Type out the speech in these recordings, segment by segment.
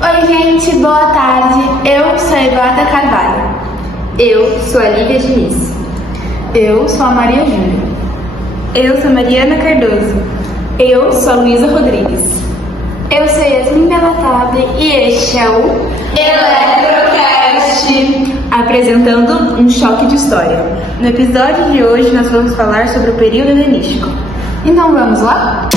Oi, gente, boa tarde. Eu sou a Eduarda Carvalho. Eu sou a Lívia Diniz. Eu sou a Maria Júlia. Eu sou a Mariana Cardoso. Eu sou a Luísa Rodrigues. Eu sou Yasmin Belatable e este é o Eletrocast, apresentando um choque de história. No episódio de hoje nós vamos falar sobre o período helenístico. Então vamos lá?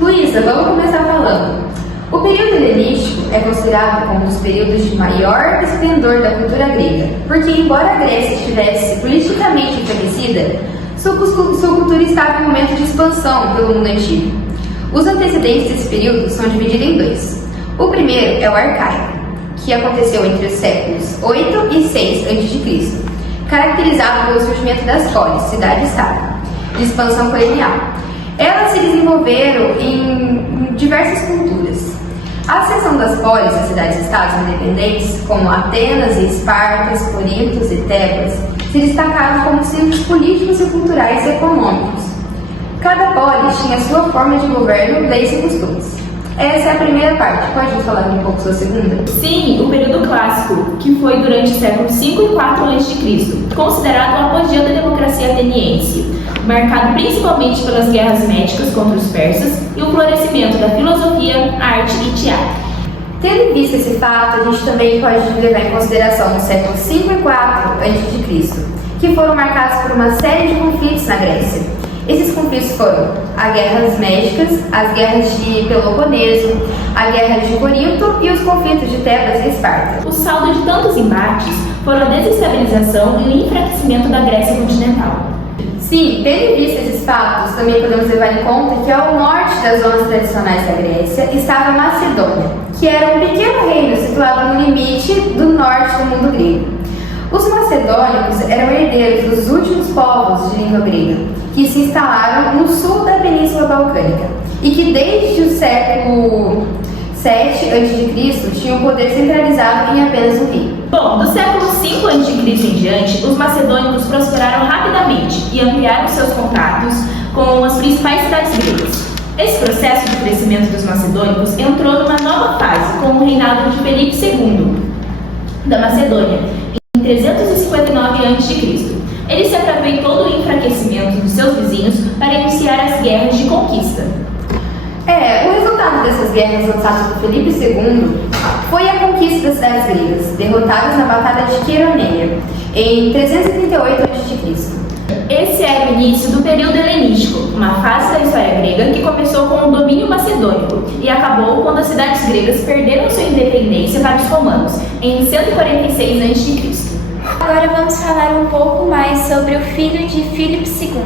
Luísa, vamos começar falando. O período helenístico é considerado como um dos períodos de maior esplendor da cultura grega, porque embora a Grécia estivesse politicamente enfraquecida, sua cultura estava em um momento de expansão pelo mundo antigo. Os antecedentes desse período são divididos em dois. O primeiro é o arcaico, que aconteceu entre os séculos 8 e 6 a.C., caracterizado pelo surgimento das polis, cidade-estado, de expansão colonial. Elas se desenvolveram em diversas culturas. A seção das polis, as cidades-estados independentes, como Atenas e Esparta, Corinto e Tebas, se destacaram como centros políticos e culturais e econômicos. Cada polis tinha sua forma de governo, leis e costumes. Essa é a primeira parte. Pode me falar um pouco sobre a segunda? Sim, o período clássico, que foi durante os séculos 5 e 4 a.C., considerado o apogeu da democracia ateniense, marcado principalmente pelas guerras médicas contra os persas e o florescimento da filosofia, arte e teatro. Tendo em vista esse fato, a gente também pode levar em consideração os séculos 5 e 4 a.C., que foram marcados por uma série de conflitos na Grécia. Esses conflitos foram as guerras médicas, as guerras de Peloponeso, a guerra de Corinto e os conflitos de Tebas e Esparta. O saldo de tantos embates foram a desestabilização e o enfraquecimento da Grécia continental. Sim, tendo em vista esses fatos, também podemos levar em conta que ao norte das zonas tradicionais da Grécia estava a Macedônia, que era um pequeno reino situado no limite do norte do mundo grego. Os macedônicos eram herdeiros dos últimos povos de língua grega, que se instalaram no sul da Península Balcânica e que desde o século 7 a.C. tinham poder centralizado em apenas um rei. Bom, do século 5 a.C. em diante, os macedônicos prosperaram rapidamente e ampliaram seus contatos com as principais cidades gregas. Esse processo de crescimento dos macedônicos entrou numa nova fase com o reinado de Filipe II da Macedônia, em 359 a.C. Ele se aproveitou do enfraquecimento dos seus vizinhos para iniciar as guerras de conquista. O resultado dessas guerras lançadas por Filipe II foi a conquista das cidades gregas, derrotadas na Batalha de Queroneia, em 338 a.C. Esse era o início do período helenístico, uma fase da história grega que começou com o domínio macedônico e acabou quando as cidades gregas perderam sua independência para os romanos, em 146 a.C. Agora vamos falar um pouco mais sobre o filho de Filipe II,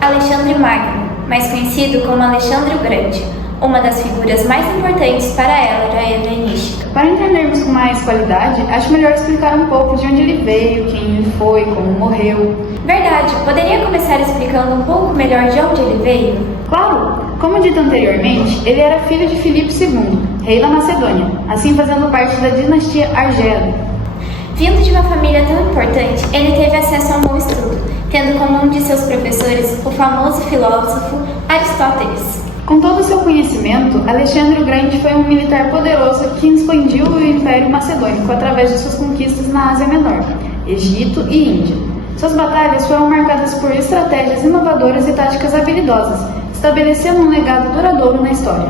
Alexandre Magno, mais conhecido como Alexandre o Grande, uma das figuras mais importantes para a era helenística. Para entendermos com mais qualidade, acho melhor explicar um pouco de onde ele veio, quem ele foi, como morreu. Verdade, poderia começar explicando um pouco melhor de onde ele veio? Claro! Como dito anteriormente, ele era filho de Filipe II, rei da Macedônia, assim fazendo parte da dinastia Argélia. Vindo de uma família tão importante, ele teve acesso a um bom estudo, tendo como um de seus professores o famoso filósofo Aristóteles. Com todo o seu conhecimento, Alexandre o Grande foi um militar poderoso que expandiu o Império Macedônico através de suas conquistas na Ásia Menor, Egito e Índia. Suas batalhas foram marcadas por estratégias inovadoras e táticas habilidosas, estabelecendo um legado duradouro na história.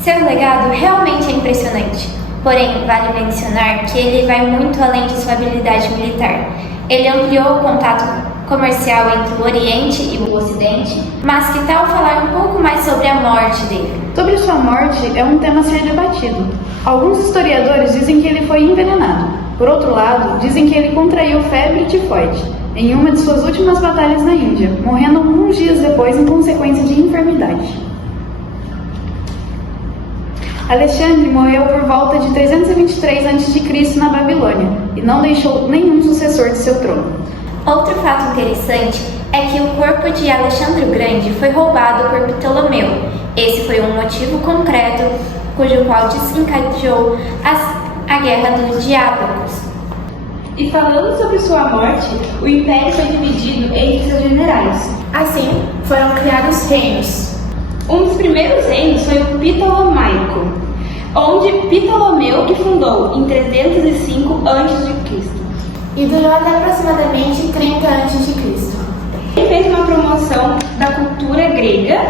Seu legado realmente é impressionante. Porém, vale mencionar que ele vai muito além de sua habilidade militar. Ele ampliou o contato comercial entre o Oriente e o Ocidente, mas que tal falar um pouco mais sobre a morte dele? Sobre sua morte é um tema a ser debatido. Alguns historiadores dizem que ele foi envenenado. Por outro lado, dizem que ele contraiu febre tifoide em uma de suas últimas batalhas na Índia, morrendo alguns dias depois em consequência de enfermidade. Alexandre morreu por volta de 323 a.C. na Babilônia e não deixou nenhum sucessor de seu trono. Outro fato interessante é que o corpo de Alexandre o Grande foi roubado por Ptolomeu. Esse foi um motivo concreto cujo qual desencadeou a Guerra dos Diálogos. E falando sobre sua morte, o império foi dividido entre seus generais. Assim, foram criados reinos. Um dos primeiros reinos foi o Ptolomaico, onde Ptolomeu que fundou em 305 a.C. E durou até aproximadamente 30 a.C. Ele fez uma promoção da cultura grega.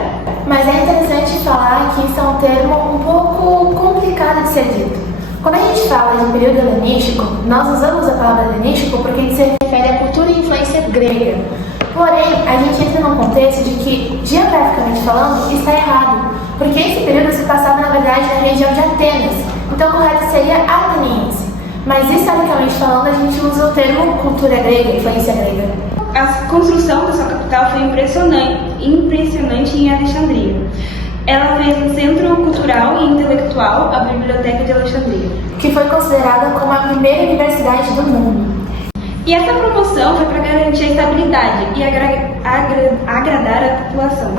Mas é interessante falar que isso é um termo um pouco complicado de ser dito. Quando a gente fala de período helenístico, nós usamos a palavra helenístico porque a gente se refere à cultura e influência grega. Porém, a gente entra num contexto de que, geograficamente falando, está errado, porque esse período se passava, na verdade, na região de Atenas. Então, o correto seria ateniense. Mas, historicamente falando, a gente usa o termo cultura grega, influência grega. A construção da sua capital foi impressionante em Alexandria. Ela fez um centro cultural e intelectual, a Biblioteca de Alexandria, que foi considerada como a primeira universidade do mundo. E essa promoção foi para garantir a estabilidade e agradar a população.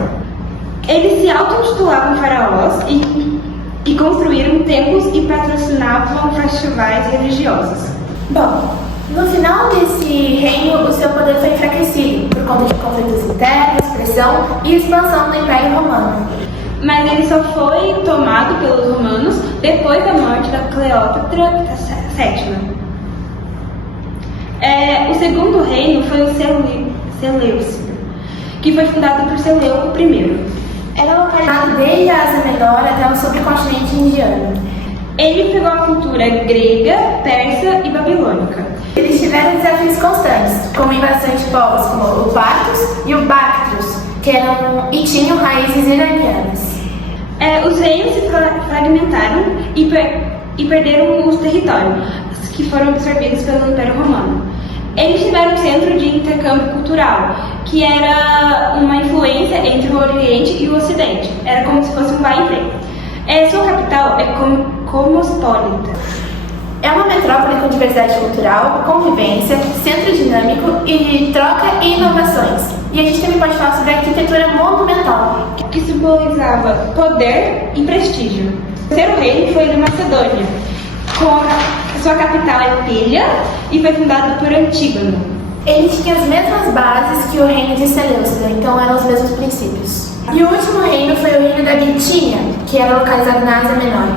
Eles se auto-intitulavam faraós e construíram templos e patrocinavam festivais religiosos. Bom, no final desse reino, o seu poder foi enfraquecido por conta de conflitos internos, pressão e expansão do Império Romano. Mas ele só foi tomado pelos romanos depois da morte da Cleópatra VII. O segundo reino foi o Seleucida, que foi fundado por Seleuco I. Era localizado desde a Ásia Menor até o subcontinente indiano. Ele pegou a cultura grega, persa e babilônica. Eles tiveram desafios constantes, como invasão de povos como o Partos e o Bactros, que tinham raízes iranianas. Os reinos se fragmentaram e perderam os territórios, que foram absorvidos pelo Império Romano. Eles tiveram um centro de intercâmbio cultural, que era uma influência entre o Oriente e o Ocidente. Era como se fosse um vai e vem. Sua capital é cosmopolita. É uma metrópole com diversidade cultural, convivência, centro dinâmico e troca e inovações. E a gente também pode falar sobre a arquitetura monumental, que simbolizava poder e prestígio. O terceiro reino foi o de Macedônia, com sua capital é Pilha e foi fundado por Antígono. Ele tinha as mesmas bases que o reino de Seleucida, então eram os mesmos princípios. E o último reino foi o reino da Bitínia, que era localizado na Ásia Menor.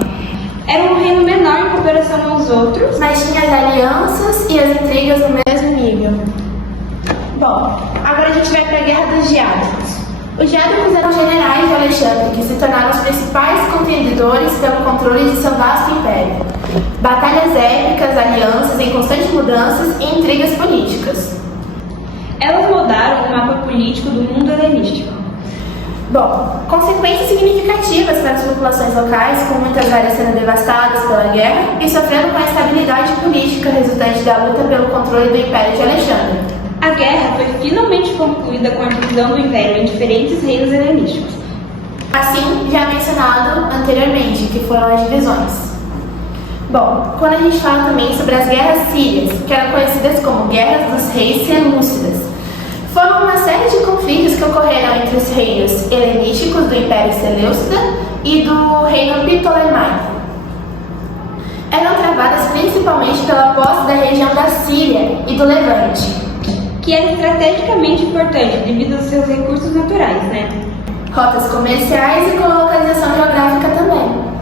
Era um reino menor em comparação aos outros, mas tinha as alianças e as intrigas no mesmo nível. Bom, agora a gente vai para a Guerra dos Diádocos. Os diádocos eram generais de Alexandre, que se tornaram os principais contendedores pelo controle de seu vasto império. Batalhas épicas, alianças em constantes mudanças e intrigas políticas. Elas moldaram o mapa político do mundo helenístico. Bom, consequências significativas para as populações locais, com muitas áreas sendo devastadas pela guerra e sofrendo com a instabilidade política resultante da luta pelo controle do Império de Alexandre. A guerra foi finalmente concluída com a divisão do Império em diferentes reinos helenísticos. Assim, já mencionado anteriormente, que foram as divisões. Bom, quando a gente fala também sobre as guerras sírias, que eram conhecidas como Guerras dos Reis Selúcidas, foram uma série de conflitos que ocorreram entre os reinos helenísticos do Império Seleucida e do reino Ptolemaico. Eram travadas principalmente pela posse da região da Síria e do Levante, que era estrategicamente importante devido aos seus recursos naturais, né? Rotas comerciais e com localização geográfica também.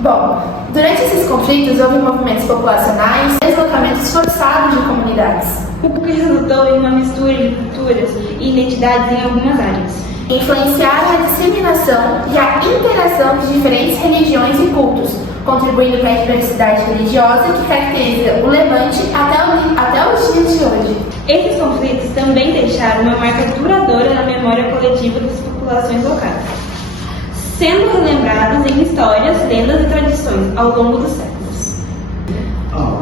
Bom, durante esses conflitos houve movimentos populacionais e deslocamentos forçados de comunidades, o que resultou em uma mistura de culturas e identidades em algumas áreas. Influenciaram a disseminação e a interação de diferentes religiões e cultos, contribuindo para a diversidade religiosa que caracteriza o Levante até os dias de hoje. Esses conflitos também deixaram uma marca duradoura na memória coletiva das populações locais, sendo relembrados em histórias, lendas e tradições ao longo dos séculos.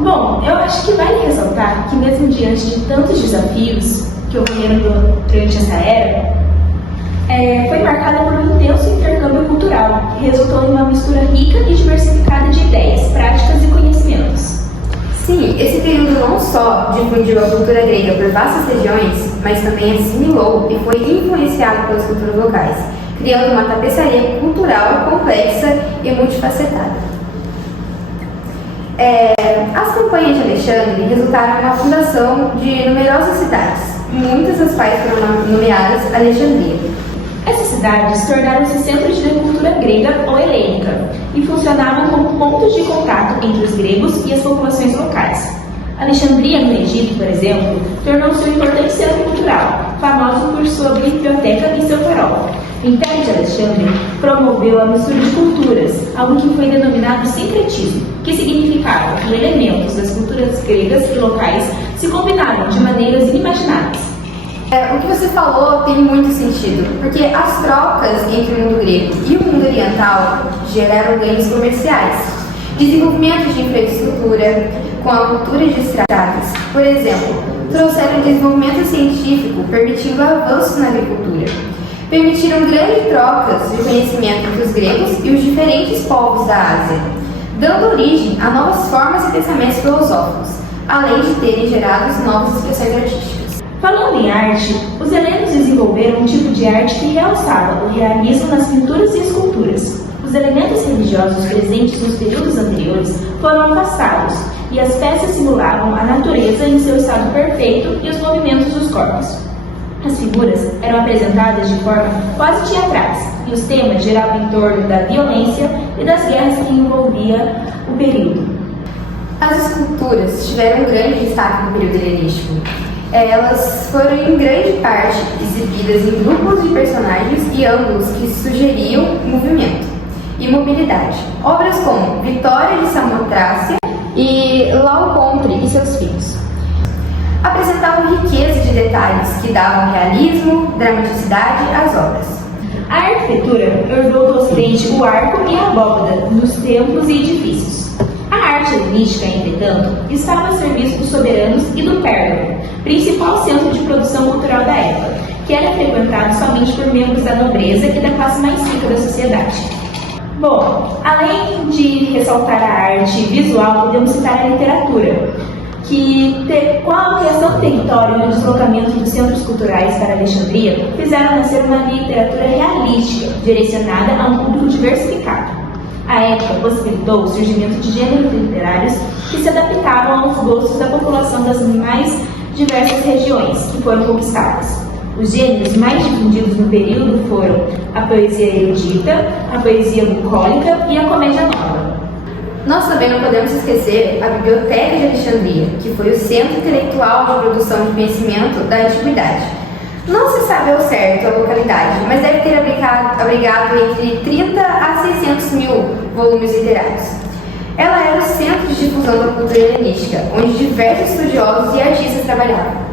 Bom, eu acho que vale ressaltar que mesmo diante de tantos desafios que ocorreram durante essa era, foi marcada por um intenso intercâmbio cultural, que resultou em uma mistura rica e diversificada de ideias, práticas e conhecimentos. Sim, esse período não só difundiu a cultura grega por vastas regiões, mas também assimilou e foi influenciado pelas culturas locais, criando uma tapeçaria cultural complexa e multifacetada. As campanhas de Alexandre resultaram na fundação de numerosas cidades, muitas das quais foram nomeadas Alexandria. Essas cidades tornaram-se centros de cultura grega ou helênica e funcionavam como pontos de contato entre os gregos e as populações locais. Alexandria, no Egito, por exemplo, tornou-se um importante centro cultural, famoso por sua biblioteca e seu farol. O Império de Alexandre promoveu a mistura de culturas, algo que foi denominado sincretismo, que significava que elementos das culturas gregas e locais se combinaram de maneiras inimagináveis. O que você falou tem muito sentido, porque as trocas entre o mundo grego e o mundo oriental geraram ganhos comerciais, desenvolvimento de infraestrutura, com a cultura de estradas, por exemplo, trouxeram desenvolvimento científico, permitindo avanços na agricultura. Permitiram grandes trocas de conhecimento entre os gregos e os diferentes povos da Ásia, dando origem a novas formas e pensamentos filosóficos, além de terem gerado novas expressões artísticas. Falando em arte, os helenos desenvolveram um tipo de arte que realçava o realismo nas pinturas e esculturas. Os elementos religiosos presentes nos períodos anteriores foram afastados, e as peças simulavam a natureza em seu estado perfeito e os movimentos dos corpos. As figuras eram apresentadas de forma quase teatrais, e os temas giravam em torno da violência e das guerras que envolvia o período. As esculturas tiveram um grande destaque no período helenístico. Elas foram em grande parte exibidas em grupos de personagens e ângulos que sugeriam movimento e mobilidade. Obras como Vitória de Samotrácia e Laocoontre e seus filhos apresentavam riqueza de detalhes que davam realismo, dramaticidade às obras. A arquitetura herdou do Ocidente o arco e a abóbada nos templos e edifícios. A arte helenística, entretanto, estava a serviço dos soberanos e do Pérgamo, principal centro de produção cultural da época, que era frequentado somente por membros da nobreza e da classe mais rica da sociedade. Bom, além de ressaltar a arte visual, podemos citar a literatura, que, com a ampliação do território e o deslocamento dos centros culturais para Alexandria, fizeram nascer uma literatura realística, direcionada a um público diversificado. A época possibilitou o surgimento de gêneros literários que se adaptavam aos gostos da população das mais diversas regiões que foram conquistadas. Os gêneros mais difundidos no período foram a poesia erudita, a poesia bucólica e a comédia nova. Nós também não podemos esquecer a Biblioteca de Alexandria, que foi o centro intelectual de produção de conhecimento da antiguidade. Não se sabe ao certo a localidade, mas deve ter abrigado entre 30 a 600 mil volumes literários. Ela era o centro de difusão da cultura helenística, onde diversos estudiosos e artistas trabalhavam.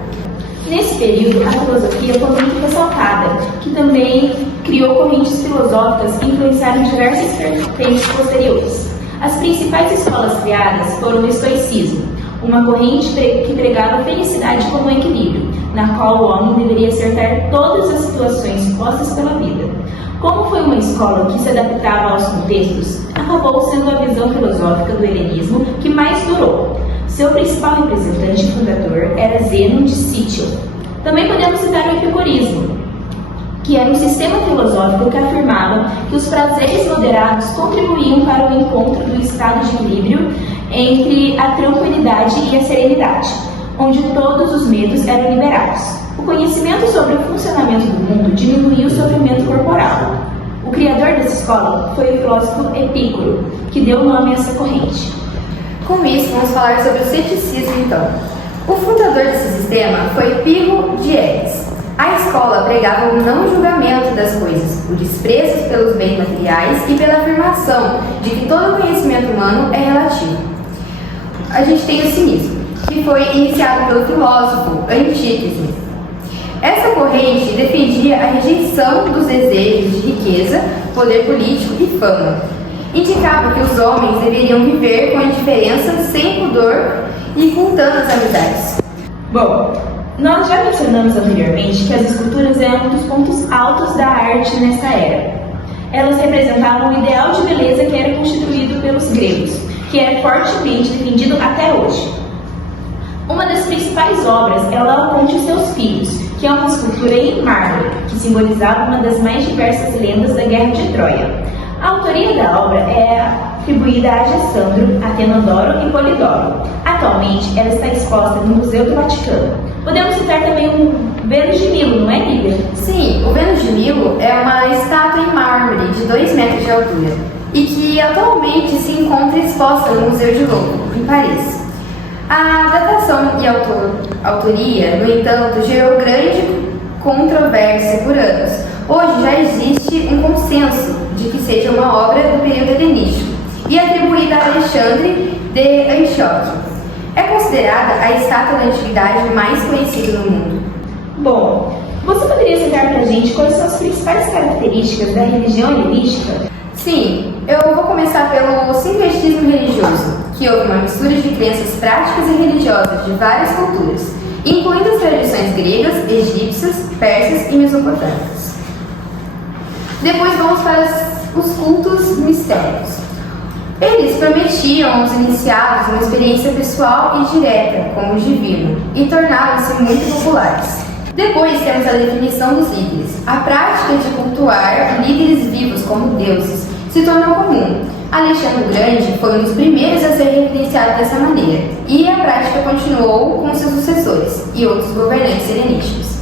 Nesse período, a filosofia foi muito ressaltada, que também criou correntes filosóficas que influenciaram diversas vertentes posteriores. As principais escolas criadas foram o estoicismo, uma corrente que pregava a felicidade como equilíbrio, na qual o homem deveria acertar todas as situações postas pela vida. Como foi uma escola que se adaptava aos contextos, acabou sendo a visão filosófica do helenismo que mais durou. Seu principal representante e fundador era Zeno de Cício. Também podemos citar o epicurismo, que era um sistema filosófico que afirmava que os prazeres moderados contribuíam para o encontro do estado de equilíbrio entre a tranquilidade e a serenidade, onde todos os medos eram liberados. O conhecimento sobre o funcionamento do mundo diminuía o sofrimento corporal. O criador dessa escola foi o filósofo Epicuro, que deu nome a essa corrente. Com isso, vamos falar sobre o ceticismo, então. O fundador desse sistema foi Pirro de Elis. A escola pregava o não julgamento das coisas, o desprezo pelos bens materiais e pela afirmação de que todo conhecimento humano é relativo. A gente tem o cinismo, que foi iniciado pelo filósofo Antíteses. Essa corrente defendia a rejeição dos desejos de riqueza, poder político e fama. Indicava que os homens deveriam viver com indiferença, sem pudor e juntando as amizades. Bom, nós já mencionamos anteriormente que as esculturas eram um dos pontos altos da arte nessa era. Elas representavam o ideal de beleza que era constituído pelos gregos, que é fortemente defendido até hoje. Uma das principais obras é Laocoonte e seus filhos, que é uma escultura em mármore, que simbolizava uma das mais diversas lendas da Guerra de Troia. A autora autoria da obra é atribuída a Agessandro, Atenodoro e Polidoro. Atualmente, ela está exposta no Museu do Vaticano. Podemos citar também o Vênus de Milo, não é, Lívia? Sim, o Vênus de Milo é uma estátua em mármore de 2 metros de altura e que atualmente se encontra exposta no Museu de Louvre, em Paris. A datação e autoria, no entanto, gerou grande controvérsia por anos. Hoje já existe um consenso de que seja uma obra do período helenístico e atribuída a Alexandre de Antioquia. É considerada a estátua da antiguidade mais conhecida no mundo. Bom, você poderia citar pra gente quais são as principais características da religião helenística? Sim, eu vou começar pelo sincretismo religioso, que houve uma mistura de crenças práticas e religiosas de várias culturas, incluindo as tradições gregas, egípcias, persas e mesopotâmicas. Depois vamos para os cultos mistéricos. Eles prometiam aos iniciados uma experiência pessoal e direta com o divino e tornavam-se muito populares. Depois temos a definição dos líderes. A prática de cultuar líderes vivos como deuses se tornou comum. Alexandre o Grande foi um dos primeiros a ser reverenciado dessa maneira, e a prática continuou com seus sucessores e outros governantes helenísticos.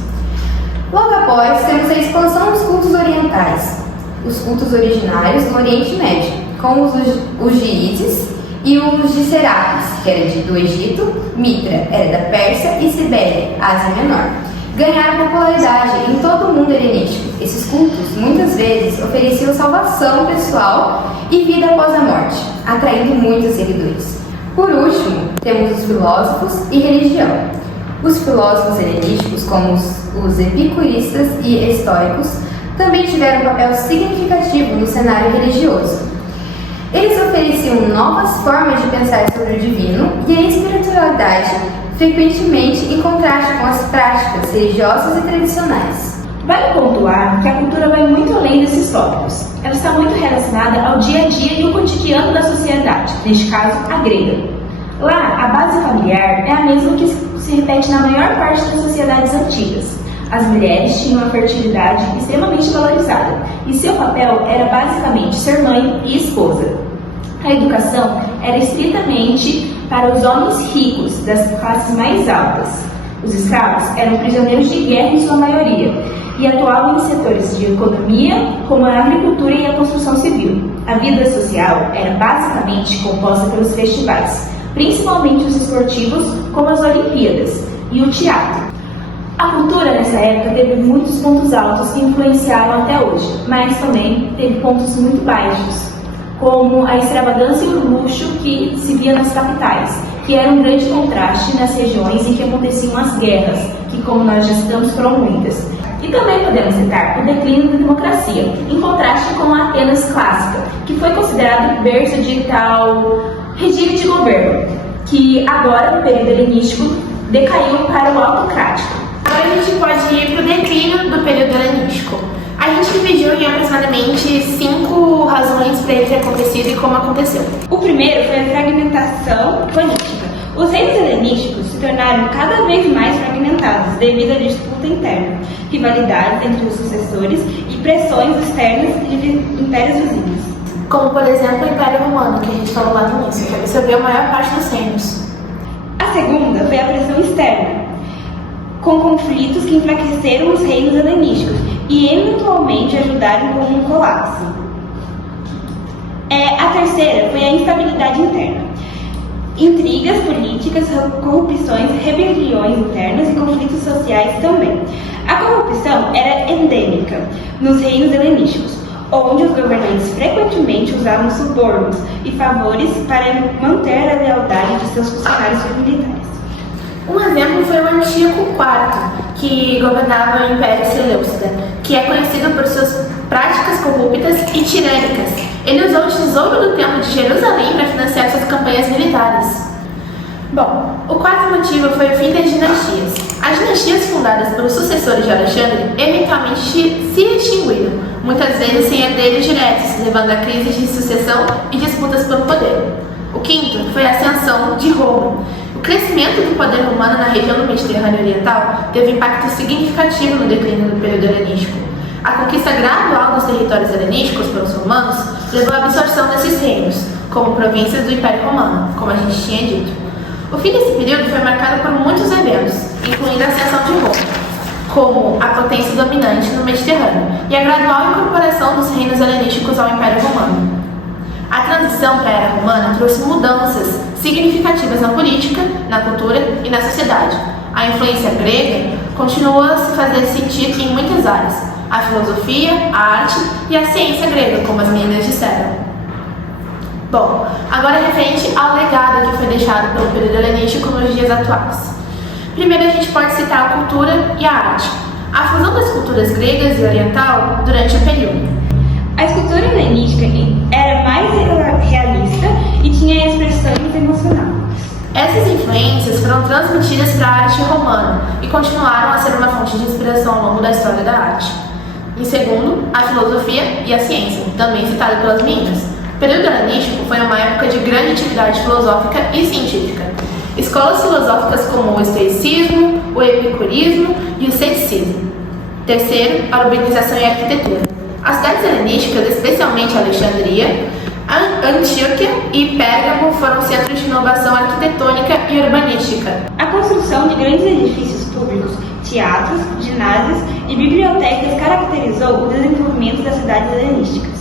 Logo após, temos a expansão dos cultos orientais, os cultos originários do Oriente Médio, como os de Ísis e os de Serapis, que era do Egito, Mitra era da Pérsia e Cibele, Ásia Menor. Ganharam popularidade em todo o mundo helenístico. Esses cultos, muitas vezes, ofereciam salvação pessoal e vida após a morte, atraindo muitos seguidores. Por último, temos os filósofos e religião. Os filósofos helenísticos, como os epicuristas e estoicos, também tiveram um papel significativo no cenário religioso. Eles ofereciam novas formas de pensar sobre o divino e a espiritualidade, frequentemente em contraste com as práticas religiosas e tradicionais. Vale pontuar que a cultura vai muito além desses tópicos. Ela está muito relacionada ao dia a dia e ao cotidiano da sociedade, neste caso, a grega. Lá, a base familiar é a mesma que se repete na maior parte das sociedades antigas. As mulheres tinham a fertilidade extremamente valorizada, e seu papel era basicamente ser mãe e esposa. A educação era estritamente para os homens ricos das classes mais altas. Os escravos eram prisioneiros de guerra em sua maioria e atuavam em setores de economia, como a agricultura e a construção civil. A vida social era basicamente composta pelos festivais, principalmente os esportivos, como as Olimpíadas e o teatro. A cultura nessa época teve muitos pontos altos que influenciaram até hoje, mas também teve pontos muito baixos, como a extravagância e o luxo que se via nas capitais, que era um grande contraste nas regiões em que aconteciam as guerras, que, como nós já citamos, foram muitas. E também podemos citar o declínio da democracia, em contraste com a Atenas clássica, que foi considerado berço de tal regime de governo, que agora, no período helenístico, decaiu para o autocrático. Agora a gente pode ir para o declínio do período helenístico. A gente dividiu em aproximadamente 5 razões para ele ter acontecido e como aconteceu. O primeiro foi a fragmentação política. Os reinos helenísticos se tornaram cada vez mais fragmentados devido à disputa interna, rivalidades entre os sucessores e pressões externas de impérios vizinhos. Como, por exemplo, o Império Romano, que a gente falou lá no início, que recebeu a maior parte dos reinos. A segunda foi a pressão externa, com conflitos que enfraqueceram os reinos helenísticos e eventualmente ajudaram com um colapso. A terceira foi a instabilidade interna. Intrigas políticas, corrupções, rebeliões internas e conflitos sociais também. A corrupção era endêmica nos reinos helenísticos, onde os governantes frequentemente usavam subornos e favores para manter a lealdade de seus funcionários militares. Um exemplo foi o Antíoco IV, que governava o Império Seleucida, que é conhecido por suas práticas corruptas e tirânicas. Ele usou o tesouro do Templo de Jerusalém para financiar suas campanhas militares. Bom, o quarto motivo foi o fim das dinastias. As dinastias fundadas pelos sucessores de Alexandre eventualmente se extinguiram, muitas vezes sem herdeiros diretos, levando a crises de sucessão e disputas pelo poder. O quinto foi a ascensão de Roma. O crescimento do poder romano na região do Mediterrâneo Oriental teve impacto significativo no declínio do período helenístico. A conquista gradual dos territórios helenísticos pelos romanos levou à absorção desses reinos, como províncias do Império Romano, como a gente tinha dito. O fim desse período foi marcado por muitos eventos, incluindo a ascensão de Roma, como a potência dominante no Mediterrâneo, e a gradual incorporação dos reinos helenísticos ao Império Romano. A transição para a Era Romana trouxe mudanças significativas na política, na cultura e na sociedade. A influência grega continuou a se fazer sentir em muitas áreas: a filosofia, a arte e a ciência grega, como as meninas disseram. Bom, agora referente ao legado que foi deixado pelo período helenístico nos dias atuais. Primeiro a gente pode citar a cultura e a arte. A fusão das culturas gregas e oriental durante o período. A escultura helenística era mais realista e tinha expressões emocionais. Essas influências foram transmitidas para a arte romana e continuaram a ser uma fonte de inspiração ao longo da história da arte. Em segundo, a filosofia e a ciência, também citada pelas meninas. O período helenístico foi uma época de grande atividade filosófica e científica. Escolas filosóficas como o estoicismo, o epicurismo e o ceticismo. Terceiro, a urbanização e a arquitetura. As cidades helenísticas, especialmente Alexandria, Antioquia e Pérgamo, foram centros de inovação arquitetônica e urbanística. A construção de grandes edifícios públicos, teatros, ginásios e bibliotecas caracterizou o desenvolvimento das cidades helenísticas.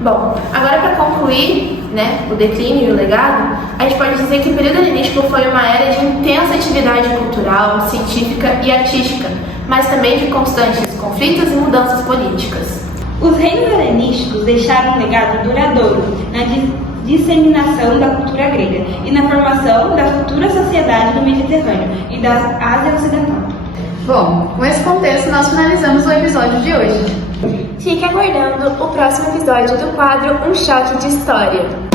Bom, agora para concluir, o declínio e o legado, a gente pode dizer que o período helenístico foi uma era de intensa atividade cultural, científica e artística, mas também de constantes conflitos e mudanças políticas. Os reinos helenísticos deixaram um legado duradouro na disseminação da cultura grega e na formação da futura sociedade do Mediterrâneo e da Ásia Ocidental. Bom, com esse contexto nós finalizamos o episódio de hoje. Fique aguardando o próximo episódio do quadro Um Choque de História.